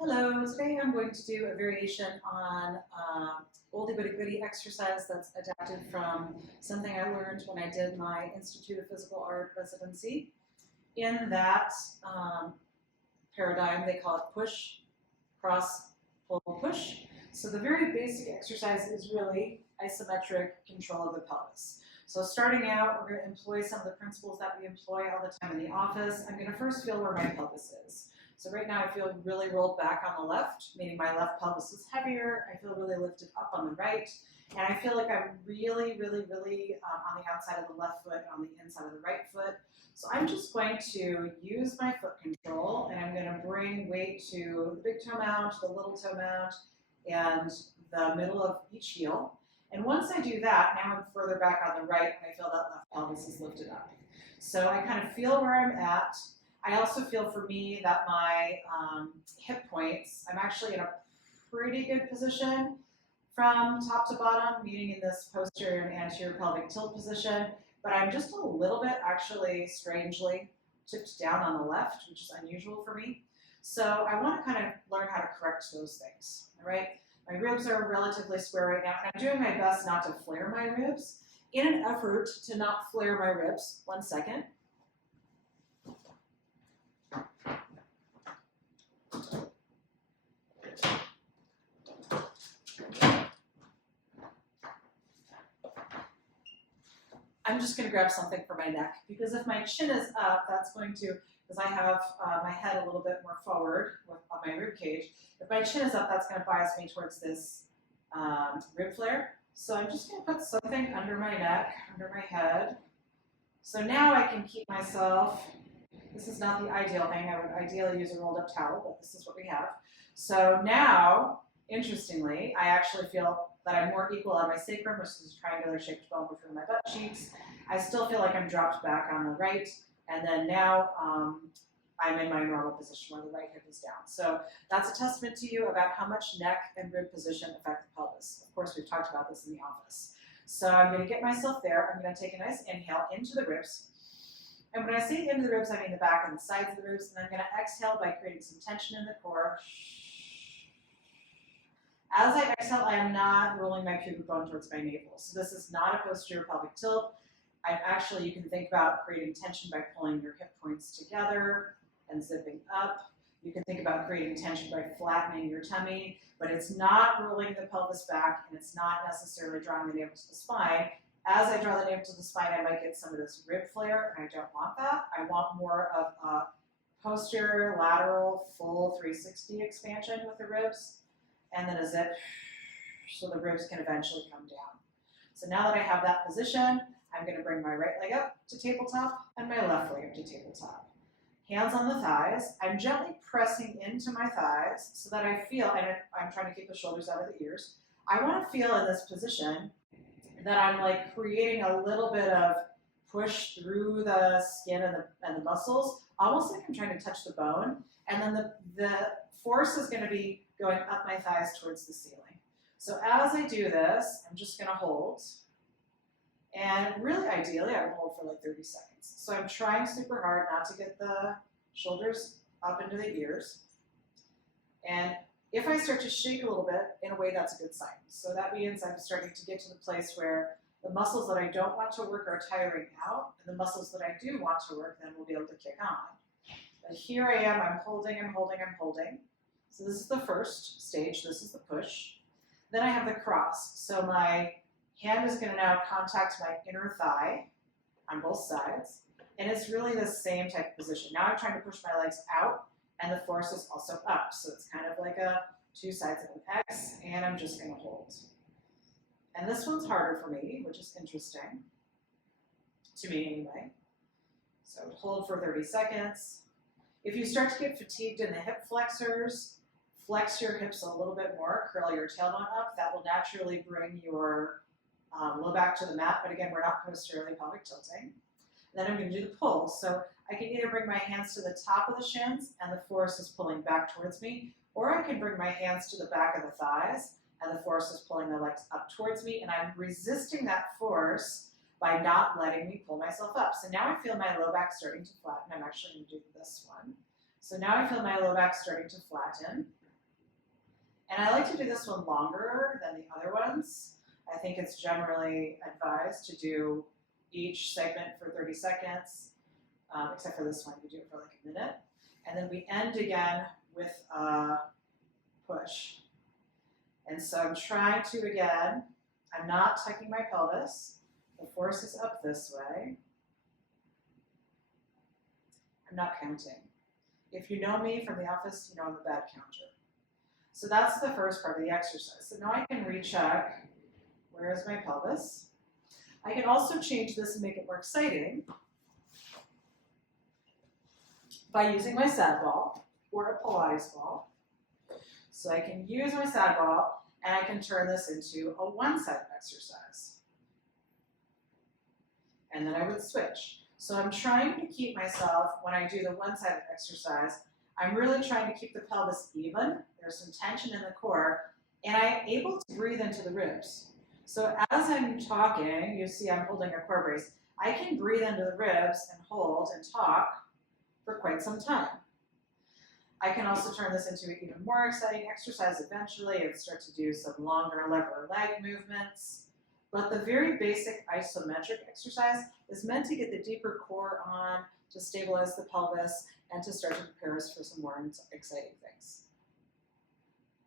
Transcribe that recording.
Hello, today I'm going to do a variation on oldie but a goodie exercise that's adapted from something I learned when I did my Institute of Physical Art residency. In that paradigm, they call it push, cross, pull, push. So the very basic exercise is really isometric control of the pelvis. So starting out, we're going to employ some of the principles that we employ all the time in the office. I'm going to first feel where my pelvis is. So right now I feel really rolled back on the left, meaning my left pelvis is heavier. I feel really lifted up on the right. And I feel like I'm really on the outside of the left foot and on the inside of the right foot. So I'm just going to use my foot control, and I'm going to bring weight to the big toe mount, the little toe mount, and the middle of each heel. And once I do that, now I'm further back on the right, and I feel that left pelvis is lifted up. So I kind of feel where I'm at. I also feel for me that my hip points, I'm actually in a pretty good position from top to bottom, meaning in this posterior and anterior pelvic tilt position, but I'm just a little bit actually strangely tipped down on the left, which is unusual for me. So I want to kind of learn how to correct those things, all right? My ribs are relatively square right now, and I'm doing my best not to flare my ribs. In an effort to not flare my ribs, 1 second. I'm just going to grab something for my neck, because if my chin is up, that's going to, because I have my head a little bit more forward on my rib cage, if my chin is up, that's going to bias me towards this rib flare. So I'm just going to put something under my neck, under my head. So now I can keep myself, this is not the ideal thing, I would ideally use a rolled up towel, but this is what we have. So now, interestingly, I actually feel that I'm more equal on my sacrum, which is a triangular shaped bone between my butt cheeks. I still feel like I'm dropped back on the right, and then now I'm in my normal position where the right hip is down. So that's a testament to you about how much neck and rib position affect the pelvis. Of course, we've talked about this in the office. So I'm going to get myself there. I'm going to take a nice inhale into the ribs. And when I say into the ribs, I mean the back and the sides of the ribs. And I'm going to exhale by creating some tension in the core. As I exhale, I am not rolling my pubic bone towards my navel. So this is not a posterior pelvic tilt. You can think about creating tension by pulling your hip points together and zipping up. You can think about creating tension by flattening your tummy, but it's not rolling the pelvis back, and it's not necessarily drawing the navel to the spine. As I draw the navel to the spine, I might get some of this rib flare, and I don't want that. I want more of a posterior, lateral, full 360 expansion with the ribs, and then a zip, so the ribs can eventually come down. So now that I have that position, I'm going to bring my right leg up to tabletop and my left leg up to tabletop. Hands on the thighs. I'm gently pressing into my thighs so that I feel, and I'm trying to keep the shoulders out of the ears. I want to feel in this position that I'm like creating a little bit of push through the skin and the muscles, almost like I'm trying to touch the bone. And then the force is going to be going up my thighs towards the ceiling. So as I do this, I'm just going to hold. And really ideally, I would hold for like 30 seconds. So I'm trying super hard not to get the shoulders up into the ears. And if I start to shake a little bit, in a way, that's a good sign. So that means I'm starting to get to the place where the muscles that I don't want to work are tiring out, and the muscles that I do want to work then will be able to kick on. But here I am, I'm holding. So this is the first stage, this is the push. Then I have the cross. So my hand is going to now contact my inner thigh on both sides, and it's really the same type of position. Now I'm trying to push my legs out, and the force is also up. So it's kind of like a two sides of an X, and I'm just going to hold. And this one's harder for me, which is interesting, to me anyway. So hold for 30 seconds. If you start to get fatigued in the hip flexors, flex your hips a little bit more, curl your tailbone up. That will naturally bring your low back to the mat, but again, we're not posteriorly pelvic tilting. Then I'm going to do the pull. So I can either bring my hands to the top of the shins and the force is pulling back towards me, or I can bring my hands to the back of the thighs and the force is pulling the legs up towards me, and I'm resisting that force by not letting me pull myself up. So now I feel my low back starting to flatten. I'm actually going to do this one. So now I feel my low back starting to flatten. And I like to do this one longer than the other ones. I think it's generally advised to do each segment for 30 seconds, except for this one, you do it for like a minute. And then we end again with a push. And so I'm trying to, again, I'm not tucking my pelvis. The force is up this way. I'm not counting. If you know me from the office, you know I'm a bad counter. So that's the first part of the exercise. So now I can recheck, where is my pelvis? I can also change this and make it more exciting by using my sad ball or a Pilates ball. So I can use my sad ball and I can turn this into a one-sided exercise. And then I would switch. So I'm trying to keep myself, when I do the one-sided exercise, I'm really trying to keep the pelvis even. There's some tension in the core, and I'm able to breathe into the ribs. So as I'm talking, you see I'm holding a core brace. I can breathe into the ribs and hold and talk for quite some time. I can also turn this into an even more exciting exercise eventually and start to do some longer lever leg movements. But the very basic isometric exercise is meant to get the deeper core on, to stabilize the pelvis, and to start to prepare us for some more exciting things.